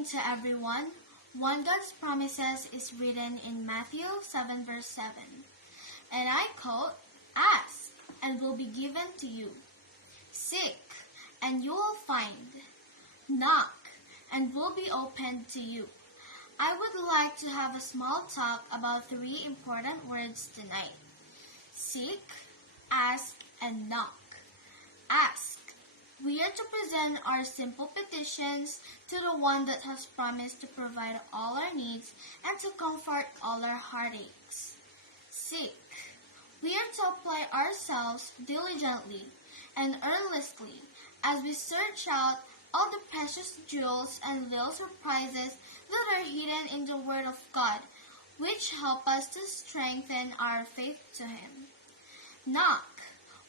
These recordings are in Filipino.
evening to everyone. One God's promises is written in Matthew 7 verse 7. And I quote, "Ask, and will be given to you. Seek, and you will find. Knock, and will be opened to you." I would like to have a small talk about three important words tonight. Seek, ask, and knock. Ask. We are to present our simple petitions to the one that has promised to provide all our needs and to comfort all our heartaches. Seek. We are to apply ourselves diligently and earnestly as we search out all the precious jewels and little surprises that are hidden in the Word of God, which help us to strengthen our faith to Him. Knock.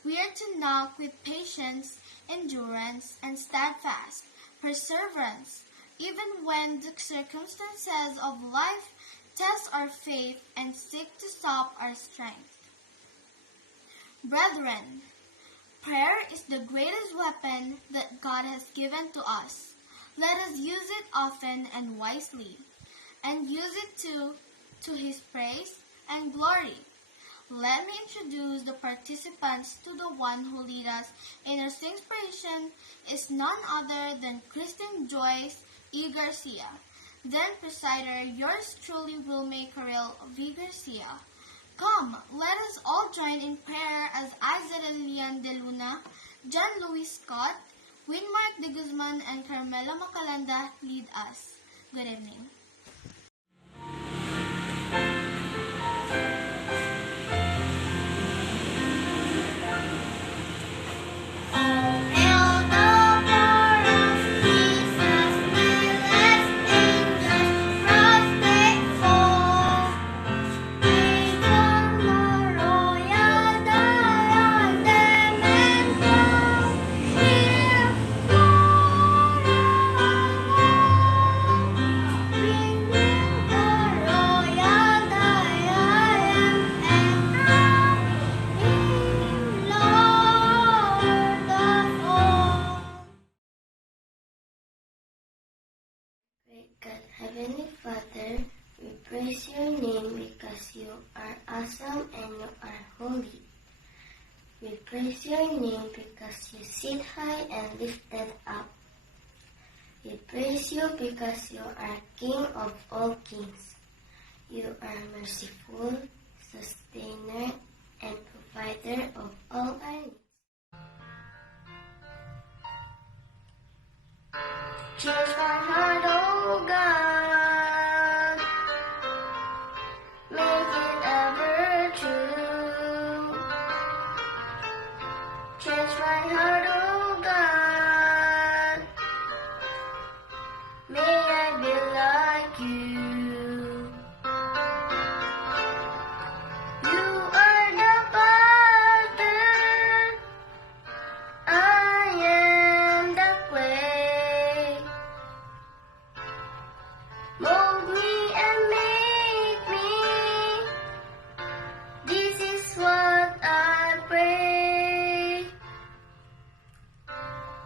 We are to knock with patience, endurance, and steadfast perseverance, even when the circumstances of life test our faith and seek to stop our strength. Brethren, prayer is the greatest weapon that God has given to us. Let us use it often and wisely, and use it to His praise and glory. Let me introduce the participants to the one who lead us in our inspiration is none other than Christine Joyce E. Garcia. Then presider, yours truly, Wilmay Carril V. Garcia. Come, let us all join in prayer as Azael Lian de Luna, John Louis Scott, Winmark de Guzman, and Carmela Macalanda lead us. Good evening. God, Heavenly Father, we praise your name because you are awesome and you are holy. We praise your name because you sit high and lifted up. We praise you because you are King of all kings. You are merciful, sustainer, and provider of all our needs. Change my heart, oh God, make it ever true. Change my heart, oh God, may I be like you. You are the potter, I am the clay. Mold me and make me, this is what I pray.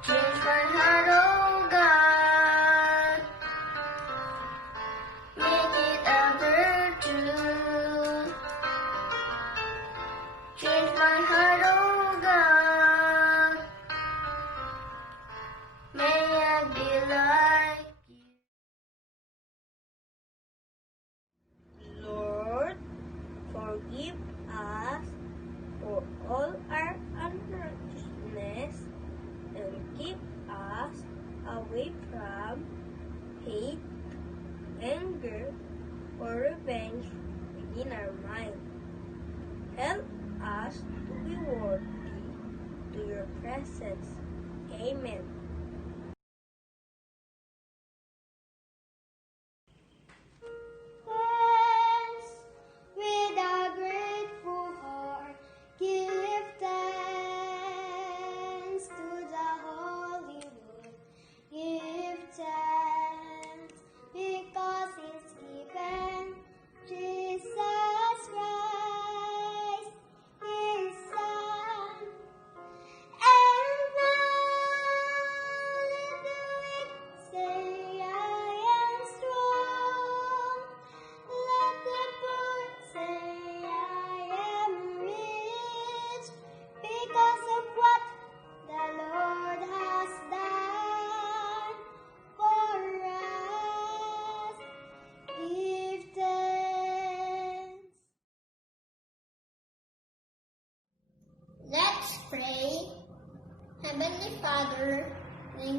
Change my heart, oh God, make it ever true. Change my heart, oh God, may I be like you. Lord, forgive us for all our unrighteousness and keep us away from hate, anger, or revenge within our mind. Help us to be worthy to your presence. Amen. With a grateful heart, give thanks to the Holy Lord. Give thanks because He's given Jesus Christ, His Son. And now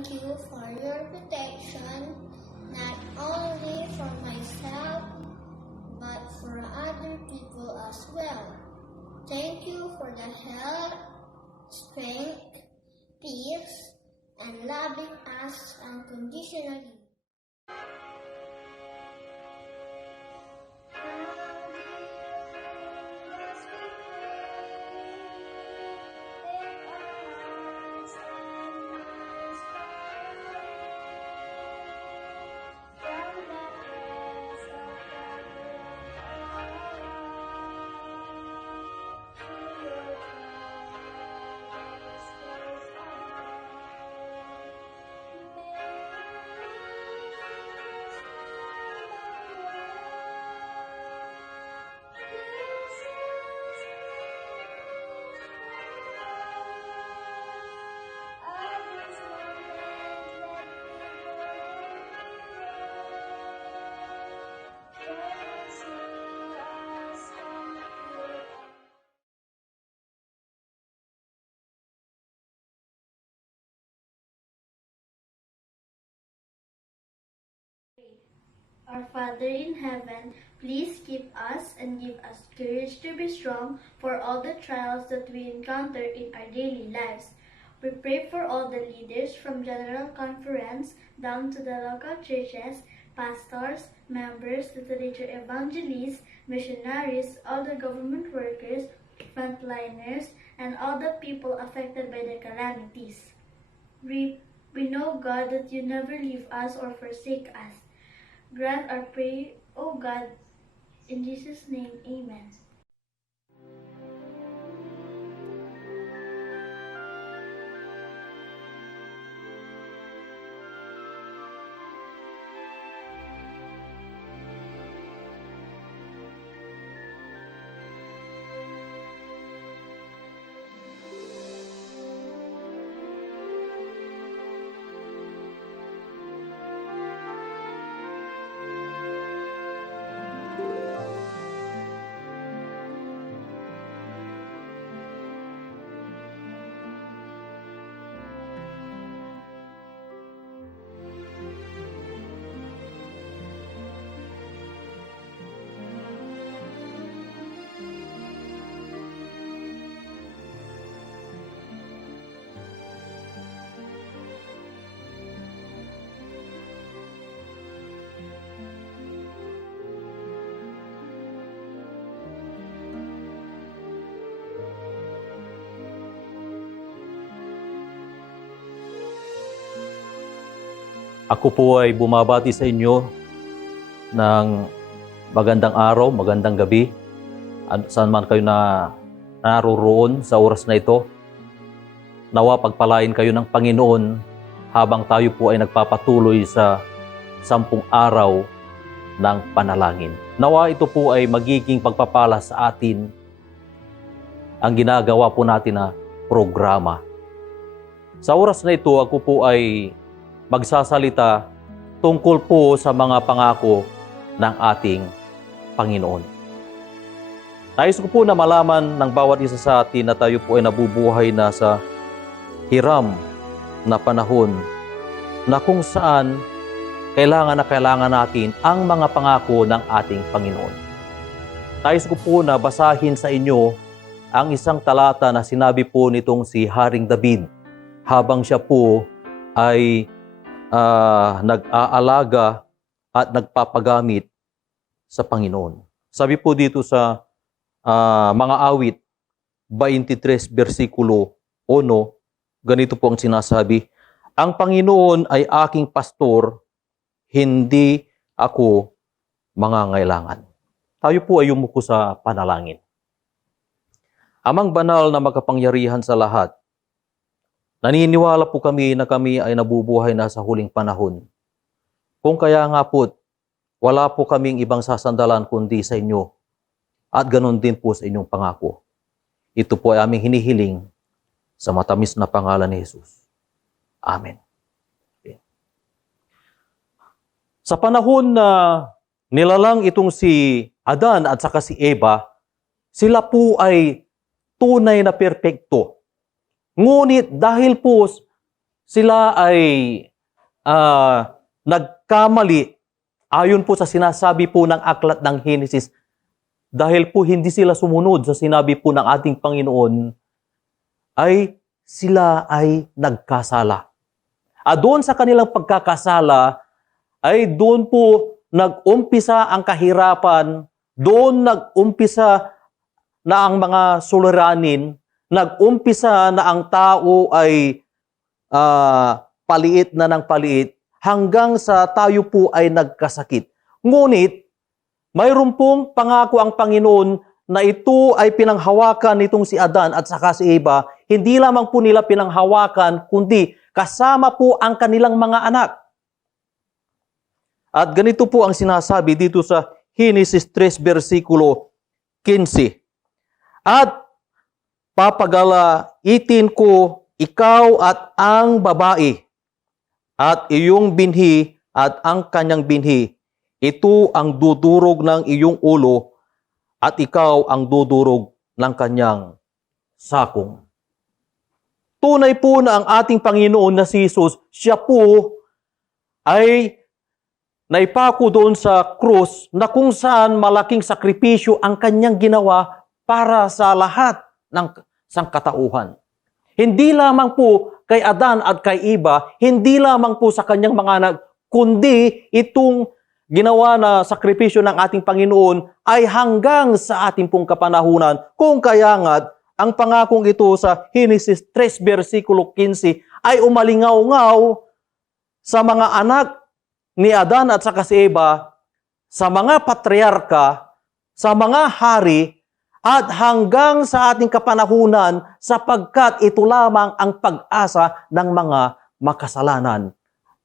thank you for your protection, not only for myself, but for other people as well. Thank you for the health, strength, peace, and loving us unconditionally. Our Father in heaven, please keep us and give us courage to be strong for all the trials that we encounter in our daily lives. We pray for all the leaders from General Conference down to the local churches, pastors, members, literature evangelists, missionaries, all the government workers, frontliners, and all the people affected by the calamities. We know, God, that you never leave us or forsake us. Grant our prayer, O God, in Jesus' name, amen. Ako po ay bumabati sa inyo ng magandang araw, magandang gabi. Saan man kayo na naroroon sa oras na ito. Nawa pagpalain kayo ng Panginoon habang tayo po ay nagpapatuloy sa 10 araw ng panalangin. Nawa ito po ay magiging pagpapala sa atin ang ginagawa po natin na programa. Sa oras na ito, ako po ay magsasalita tungkol po sa mga pangako ng ating Panginoon. Nais ko po na malaman ng bawat isa sa atin na tayo po ay nabubuhay na sa hiram na panahon na kung saan kailangan natin ang mga pangako ng ating Panginoon. Nais ko po na basahin sa inyo ang isang talata na sinabi po nitong si Haring David habang siya po ay nag-aalaga at nagpapagamit sa Panginoon. Sabi po dito sa mga awit 23 versikulo 1, ganito po ang sinasabi, ang Panginoon ay aking pastor, hindi ako mangangailangan. Tayo po ay yumuko sa panalangin. Amang banal na makapangyarihan sa lahat, naniniwala po kami na kami ay nabubuhay na sa huling panahon. Kung kaya nga po, wala po kaming ibang sasandalan kundi sa inyo at ganon din po sa inyong pangako. Ito po ay aming hinihiling sa matamis na pangalan ni Jesus. Amen. Okay. Sa panahon na nilalang itong si Adan at saka si Eva, sila po ay tunay na perpekto. Ngunit dahil po sila ay nagkamali ayon po sa sinasabi po ng aklat ng Henesis dahil po hindi sila sumunod sa sinabi po ng ating Panginoon ay sila ay nagkasala. At doon sa kanilang pagkakasala ay doon po nag-umpisa ang kahirapan, doon nag-umpisa na ang mga suliranin, nag-umpisa na ang tao ay paliit na ng paliit hanggang sa tayo po ay nagkasakit. Ngunit, mayroon pong pangako ang Panginoon na ito ay pinanghawakan nitong si Adan at saka si Eva. Hindi lamang po nila pinanghawakan, kundi kasama po ang kanilang mga anak. At ganito po ang sinasabi dito sa Genesis 3 versikulo 15. At papagalaitin ko ikaw at ang babae, at iyong binhi at ang kanyang binhi. Ito ang dudurog ng iyong ulo, at ikaw ang dudurog ng kanyang sakong. Tunay po na ang ating Panginoon na si Jesus, siya po ay naipako doon sa krus na kung saan malaking sakripisyo ang kanyang ginawa para sa lahat ng sangkatauhan. Hindi lamang po kay Adan at kay Eva, hindi lamang po sa kanyang mga anak, kundi itong ginawa na sakripisyo ng ating Panginoon ay hanggang sa ating pong kapanahunan. Kung kaya nga, ang pangakong ito sa Genesis 3 versikulo 15 ay umalingaw-ngaw sa mga anak ni Adan at saka si Eva, sa mga patriarka, sa mga hari, at hanggang sa ating kapanahunan sapagkat ito lamang ang pag-asa ng mga makasalanan.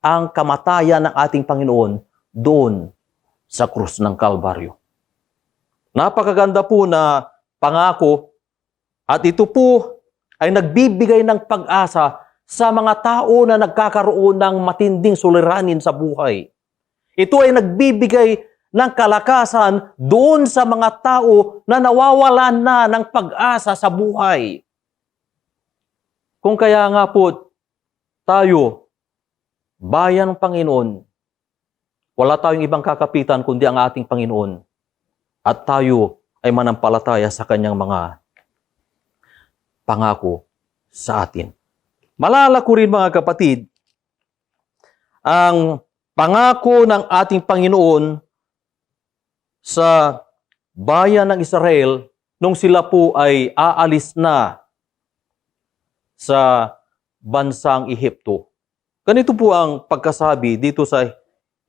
Ang kamatayan ng ating Panginoon doon sa krus ng Kalbaryo. Napakaganda po na pangako at ito po ay nagbibigay ng pag-asa sa mga tao na nagkakaroon ng matinding suliranin sa buhay. Ito ay nagbibigay ng kalakasan doon sa mga tao na nawawalan na ng pag-asa sa buhay. Kung kaya nga po tayo, bayan ng Panginoon, wala tayong ibang kakapitan kundi ang ating Panginoon at tayo ay manampalataya sa kanyang mga pangako sa atin. Malala ko rin mga kapatid, ang pangako ng ating Panginoon sa bayan ng Israel nung sila po ay aalis na sa bansang Ehipto. Ganito po ang pagkasabi dito sa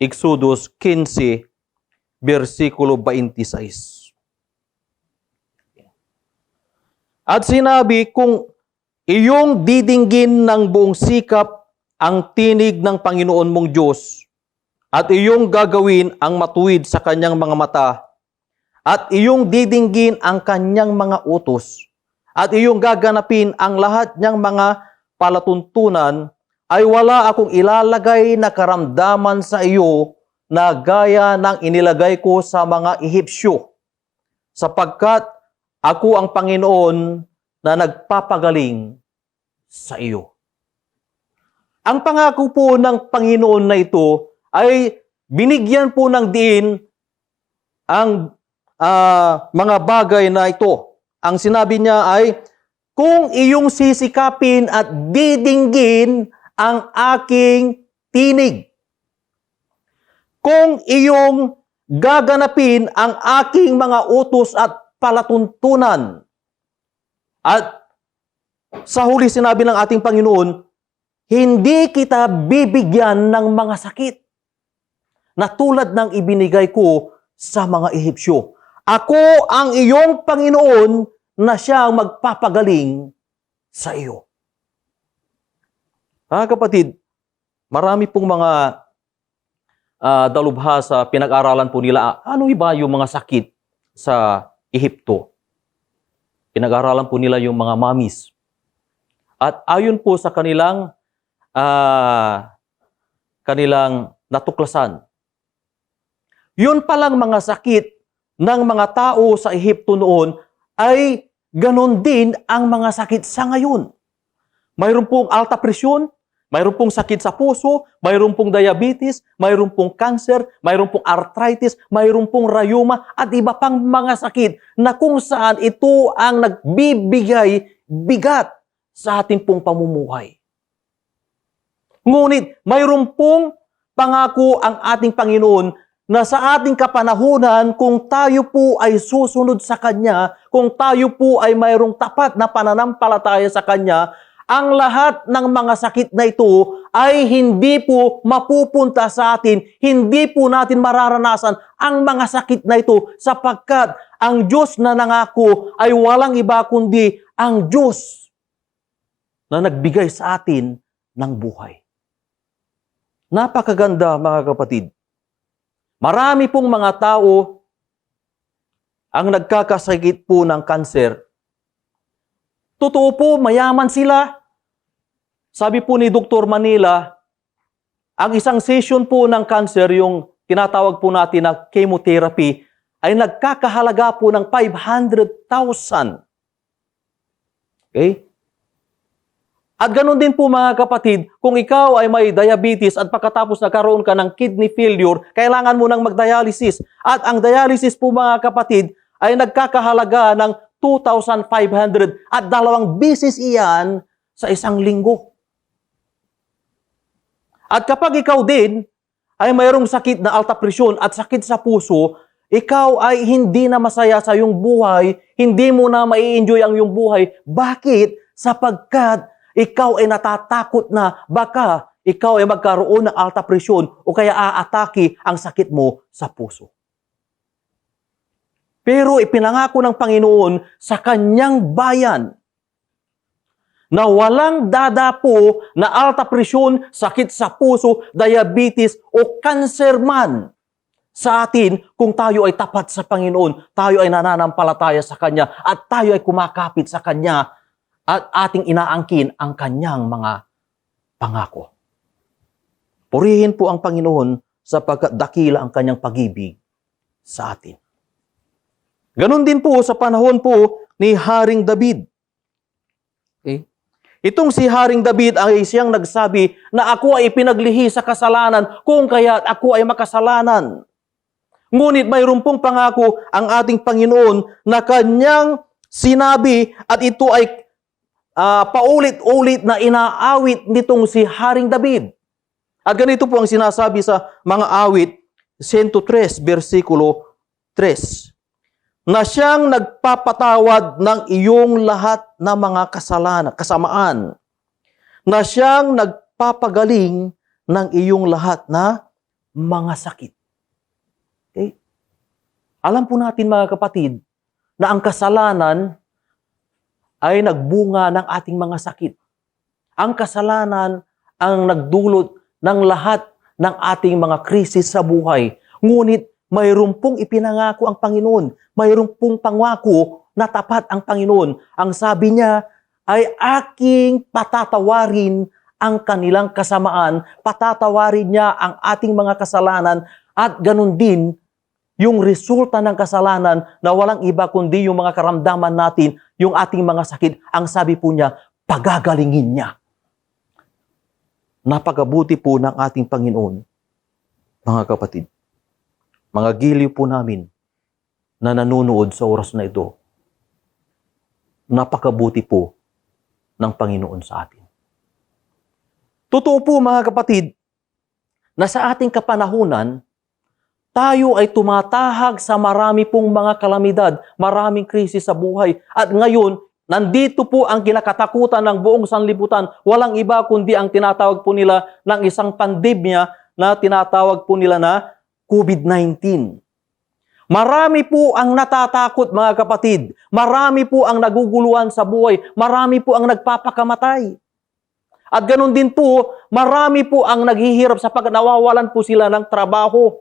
Exodus 15, versikulo 26. At sinabi, kung iyong didinggin ng buong sikap ang tinig ng Panginoon mong Diyos, at iyong gagawin ang matuwid sa kanyang mga mata, at iyong didinggin ang kanyang mga utos, at iyong gaganapin ang lahat niyang mga palatuntunan, ay wala akong ilalagay na karamdaman sa iyo na gaya ng inilagay ko sa mga Ehipsyo, sapagkat ako ang Panginoon na nagpapagaling sa iyo. Ang pangako po ng Panginoon na ito ay binigyan po ng diin ang mga bagay na ito. Ang sinabi niya ay, kung iyong sisikapin at didinggin ang aking tinig, kung iyong gaganapin ang aking mga utos at palatuntunan, at sa huli sinabi ng ating Panginoon, hindi kita bibigyan ng mga sakit na tulad ng ibinigay ko sa mga Ehipsyo. Ako ang iyong Panginoon na siyang magpapagaling sa iyo. Kapatid, marami pong mga dalubhasa, pinag-aralan po nila, ano ba yung mga sakit sa Ehipto? Pinag-aralan po nila yung mga mamis. At ayon po sa kanilang natuklasan, yun palang mga sakit ng mga tao sa Ehipto noon ay ganon din ang mga sakit sa ngayon. Mayroon pong alta presyon, Mayroon pong sakit sa puso, mayroon pong diabetes, mayroon pong cancer, mayroon pong arthritis, mayroon pong rheuma, at iba pang mga sakit na kung saan ito ang nagbibigay bigat sa ating pong pamumuhay. Ngunit mayroon pong pangako ang ating Panginoon na sa ating kapanahunan, kung tayo po ay susunod sa Kanya, kung tayo po ay mayroong tapat na pananampalataya sa Kanya, ang lahat ng mga sakit na ito ay hindi po mapupunta sa atin, hindi po natin mararanasan ang mga sakit na ito sapagkat ang Diyos na nangako ay walang iba kundi ang Diyos na nagbigay sa atin ng buhay. Napakaganda mga kapatid. Marami pong mga tao ang nagkakasakit po ng kanser. Totoo po, mayaman sila. Sabi po ni Dr. Manila, ang isang session po ng cancer, yung tinatawag po natin na chemotherapy, ay nagkakahalaga po ng 500,000. Okay? At ganun din po mga kapatid, kung ikaw ay may diabetes at pagkatapos nagkaroon ka ng kidney failure, kailangan mo nang mag-dialysis. At ang dialysis po mga kapatid ay nagkakahalaga ng 2,500 at 2 beses iyan sa isang linggo. At kapag ikaw din ay mayroong sakit na alta presyon at sakit sa puso, ikaw ay hindi na masaya sa iyong buhay, hindi mo na mai-enjoy ang iyong buhay. Bakit? Sapagkat ikaw ay natatakot na baka ikaw ay magkaroon ng alta presyon o kaya aatake ang sakit mo sa puso. Pero ipinangako ng Panginoon sa kanyang bayan na walang dadapo na alta presyon, sakit sa puso, diabetes o cancer man sa atin kung tayo ay tapat sa Panginoon, tayo ay nananampalataya sa Kanya at tayo ay kumakapit sa Kanya at ating inaangkin ang Kanyang mga pangako. Purihin po ang Panginoon sapagkat dakila ang Kanyang pag-ibig sa atin. Ganon din po sa panahon po ni Haring David. Okay? Itong si Haring David ay siyang nagsabi na ako ay pinaglihi sa kasalanan kung kaya't ako ay makasalanan. Ngunit mayroon pong pangako ang ating Panginoon na kanyang sinabi at ito ay paulit-ulit na inaawit nitong si Haring David. At ganito po ang sinasabi sa mga awit 103 versikulo 3. Na siyang nagpapatawad ng iyong lahat ng mga kasamaan. Na siyang nagpapagaling ng iyong lahat na mga sakit. Okay? Alam po natin mga kapatid na ang kasalanan ay nagbunga ng ating mga sakit. Ang kasalanan ang nagdulot ng lahat ng ating mga krisis sa buhay. Ngunit mayroon pong ipinangako ang Panginoon. Mayroon pong pangako na tapat ang Panginoon. Ang sabi niya ay aking patatawarin ang kanilang kasamaan. Patatawarin niya ang ating mga kasalanan at ganun din yung resulta ng kasalanan na walang iba kundi yung mga karamdaman natin, yung ating mga sakit. Ang sabi po niya, pagagalingin niya. Napakabuti po ng ating Panginoon, mga kapatid. Mga giliw po namin na nanonood sa oras na ito, napakabuti po ng Panginoon sa atin. Totoo po mga kapatid, na sa ating kapanahunan, tayo ay tumatahag sa marami pong mga kalamidad, maraming krisis sa buhay. At ngayon, nandito po ang kinakatakutan ng buong sanlibutan. Walang iba kundi ang tinatawag po nila ng isang pandemya na tinatawag po nila na COVID-19. Marami po ang natatakot mga kapatid. Marami po ang naguguluhan sa buhay. Marami po ang nagpapakamatay. At ganun din po, marami po ang naghihirap sapagkat nawawalan po sila ng trabaho.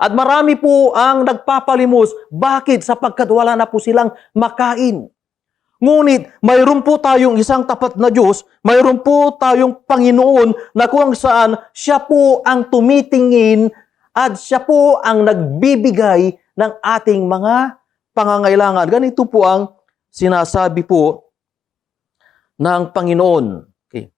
At marami po ang nagpapalimos. Bakit? Sapagkat wala na po silang makain. Ngunit mayroon po tayong isang tapat na Diyos, mayroon po tayong Panginoon na kung saan siya po ang tumitingin at siya po ang nagbibigay ng ating mga pangangailangan. Ganito po ang sinasabi po ng Panginoon. Okay.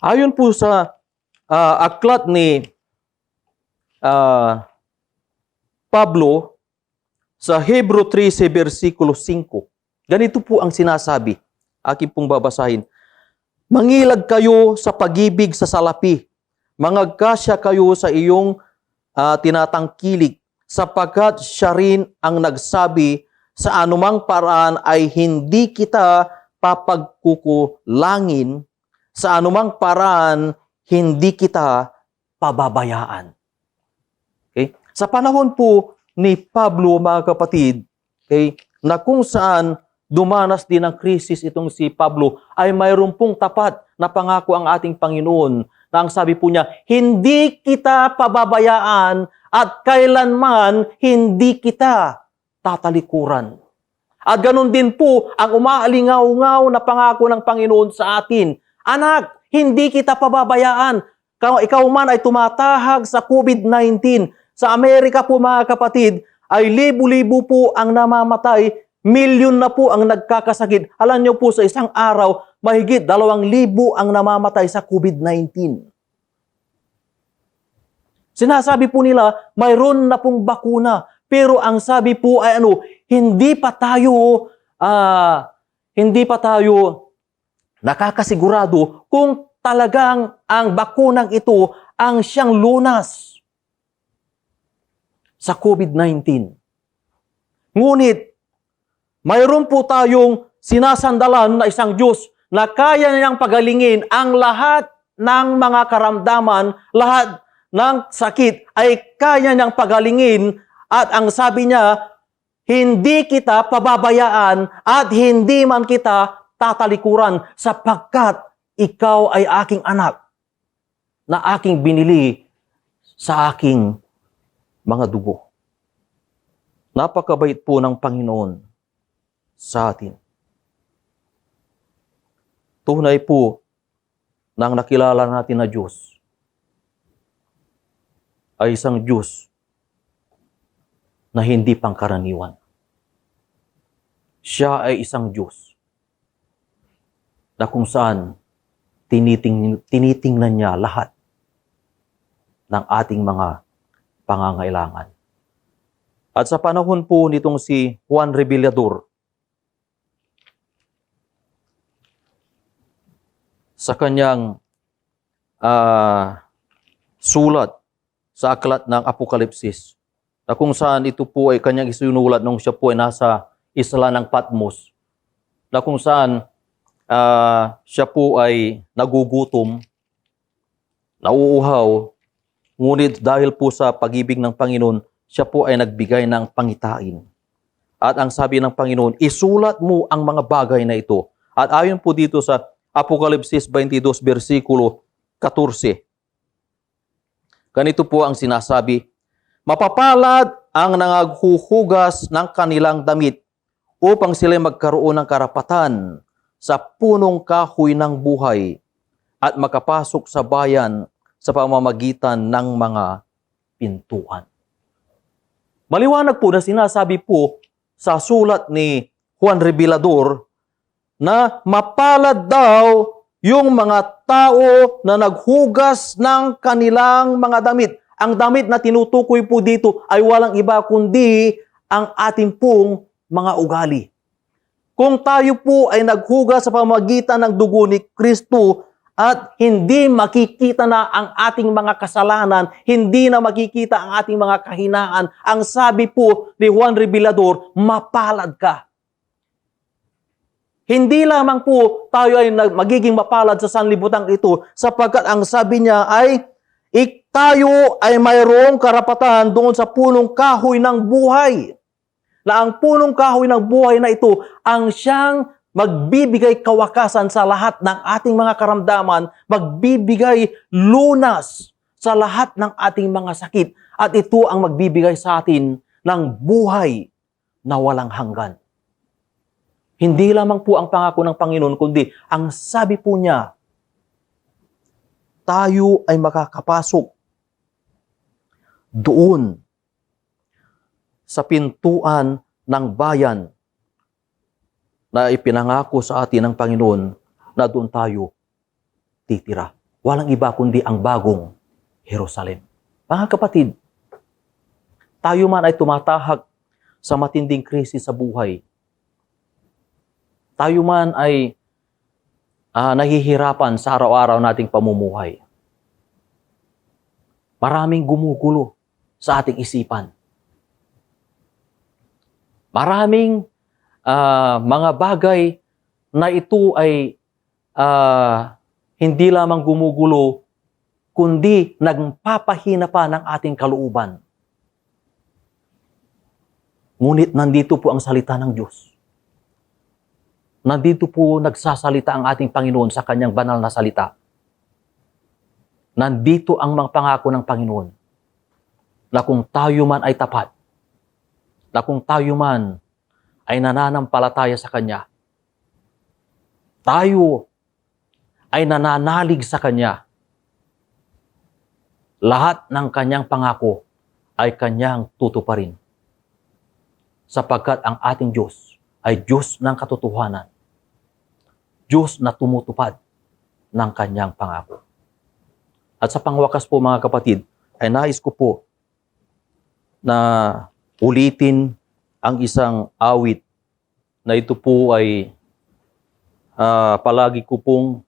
Ayon po sa aklat ni Pablo sa Hebrew 13 versikulo 5, ganito po ang sinasabi. Akin pong babasahin. Mangilag kayo sa pag-ibig sa salapi. Mangagkasya kayo sa iyong tinatangkilik, sapagkat siya rin ang nagsabi, sa anumang paraan ay hindi kita papagkukulangin, sa anumang paraan hindi kita pababayaan. Okay? Sa panahon po ni Pablo, mga kapatid, okay, na kung saan dumanas din ang krisis itong si Pablo, ay mayroon pong tapat na pangako ang ating Panginoon na ang sabi po niya, hindi kita pababayaan at kailanman hindi kita tatalikuran. At ganun din po ang umaalingaw-ngaw na pangako ng Panginoon sa atin. Anak, hindi kita pababayaan. Ikaw man ay tumatahag sa COVID-19. Sa Amerika po, mga kapatid, ay libu-libu po ang namamatay, milyon na po ang nagkakasakit. Alam niyo po, sa isang araw, mahigit 2,000 ang namamatay sa COVID-19. Sinasabi po nila, mayroon na pong bakuna. Pero ang sabi po ay hindi pa tayo nakakasigurado kung talagang ang bakunang ito ang siyang lunas sa COVID-19. Ngunit, mayroon po tayong sinasandalan na isang Diyos na kaya niyang pagalingin ang lahat ng mga karamdaman, lahat ng sakit ay kaya niyang pagalingin, at ang sabi niya, hindi kita pababayaan at hindi man kita tatalikuran, sapagkat ikaw ay aking anak na aking binili sa aking mga dugo. Napakabait po ng Panginoon sa atin. Tunay po nang nakilala natin na Diyos ay isang Diyos na hindi pangkaraniwan. Siya ay isang Diyos na kung saan tinitingnan niya lahat ng ating mga pangangailangan. At sa panahon po nitong si Juan Revelador, sa kanyang sulat sa aklat ng Apokalipsis, na kung saan ito po ay kanyang isinulat nung siya po ay nasa isla ng Patmos, na kung saan siya po ay nagugutom, nauuhaw, ngunit dahil po sa pag-ibig ng Panginoon, siya po ay nagbigay ng pangitain. At ang sabi ng Panginoon, isulat mo ang mga bagay na ito. At ayon po dito sa Apokalipsis 22, versikulo 14, ganito po ang sinasabi, mapapalad ang nangaghuhugas ng kanilang damit upang sila magkaroon ng karapatan sa punong kahoy ng buhay at makapasok sa bayan sa pamamagitan ng mga pintuan. Maliwanag po na sinasabi po sa sulat ni Juan Revelador na mapalad daw yung mga tao na naghugas ng kanilang mga damit. Ang damit na tinutukoy po dito ay walang iba kundi ang ating pong mga ugali. Kung tayo po ay naghugas sa pamamagitan ng dugo ni Kristo at hindi makikita na ang ating mga kasalanan, hindi na makikita ang ating mga kahinaan, ang sabi po ni Juan Revelador, mapalad ka. Hindi lamang po tayo ay magiging mapalad sa sanlibutan ito, sapagkat ang sabi niya ay tayo ay mayroong karapatan doon sa punong kahoy ng buhay. Na ang punong kahoy ng buhay na ito ang siyang magbibigay kawakasan sa lahat ng ating mga karamdaman, magbibigay lunas sa lahat ng ating mga sakit. At ito ang magbibigay sa atin ng buhay na walang hanggan. Hindi lamang po ang pangako ng Panginoon, kundi ang sabi po niya, tayo ay makakapasok doon sa pintuan ng bayan na ipinangako sa atin ng Panginoon na doon tayo titira. walang iba kundi ang bagong Jerusalem. Mga kapatid, tayo man ay tumatahak sa matinding krisis sa buhay. Tayo man ay nahihirapan sa araw-araw nating pamumuhay. Maraming gumugulo sa ating isipan. Maraming mga bagay na ito ay hindi lamang gumugulo, kundi nagpapahina pa ng ating kalooban. Ngunit nandito po ang salita ng Diyos. Nandito po nagsasalita ang ating Panginoon sa kanyang banal na salita. Nandito ang mga pangako ng Panginoon na kung tayo man ay tapat, na kung tayo man ay nananampalataya sa Kanya, tayo ay nananalig sa Kanya, lahat ng Kanyang pangako ay Kanyang tutuparin. Sapagkat ang ating Diyos ay Diyos ng katotohanan, Diyos na tumutupad ng Kanyang pangako. At sa pangwakas po mga kapatid, ay nais ko po na ulitin ang isang awit na ito po ay palagi ko pong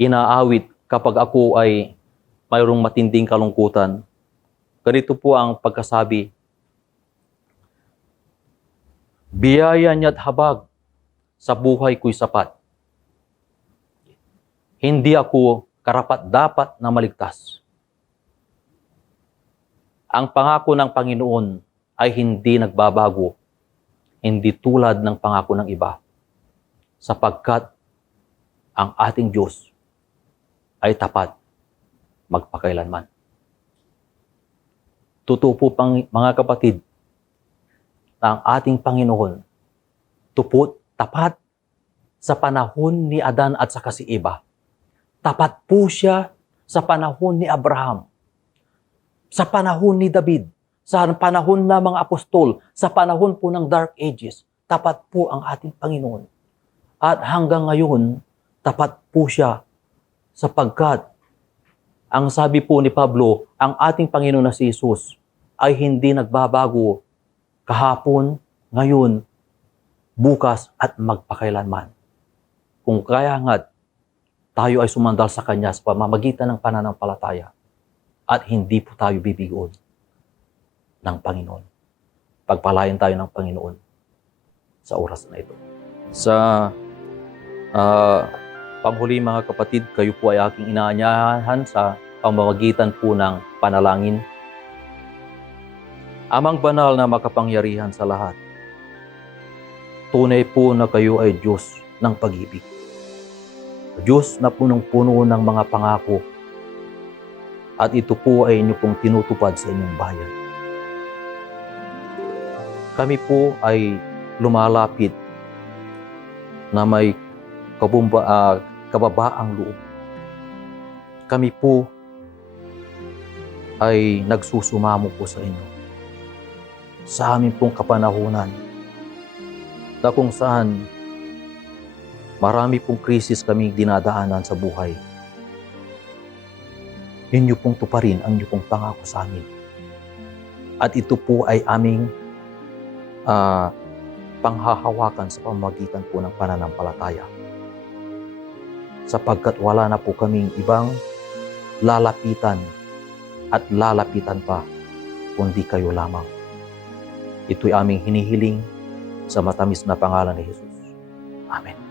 inaawit kapag ako ay mayroong matinding kalungkutan. Ganito po ang pagkasabi, biyaya niya't habag sa buhay ko'y sapat. Hindi ako karapat-dapat na maligtas. Ang pangako ng Panginoon ay hindi nagbabago, hindi tulad ng pangako ng iba, sapagkat ang ating Diyos ay tapat magpakailanman. Totoo po mga kapatid, na ang ating Panginoon tupot, tapat sa panahon ni Adan at saka si Eva. Tapat po siya sa panahon ni Abraham, sa panahon ni David, sa panahon ng mga apostol, sa panahon po ng Dark Ages. Tapat po ang ating Panginoon. At hanggang ngayon, tapat po siya sapagkat ang sabi po ni Pablo, ang ating Panginoon na si Jesus ay hindi nagbabago kahapon, ngayon, bukas at magpakailanman. Kung kaya nga't tayo ay sumandal sa Kanya sa pamamagitan ng pananampalataya at hindi po tayo bibigoon ng Panginoon. Pagpalain tayo ng Panginoon sa oras na ito. Sa panghuli mga kapatid, kayo po ay aking inaanyahan sa pamamagitan po ng panalangin. Amang banal na makapangyarihan sa lahat, tunay po na kayo ay Diyos ng pag-ibig. Diyos na punong-puno ng mga pangako at ito po ay inyo pong tinutupad sa inyong bayan. Kami po ay lumalapit na may kababaang loob. Kami po ay nagsusumamo po sa inyo sa amin pong kapanahunan na kung saan marami pong krisis kaming dinadaanan sa buhay. Inyo pong tuparin ang inyo pong pangako sa amin. At ito po ay aming panghahawakan sa pamamagitan po ng pananampalataya. Sapagkat wala na po kaming ibang lalapitan at lalapitan pa kundi kayo lamang. Ito'y aming hinihiling sa matamis na pangalan ni Jesus. Amen.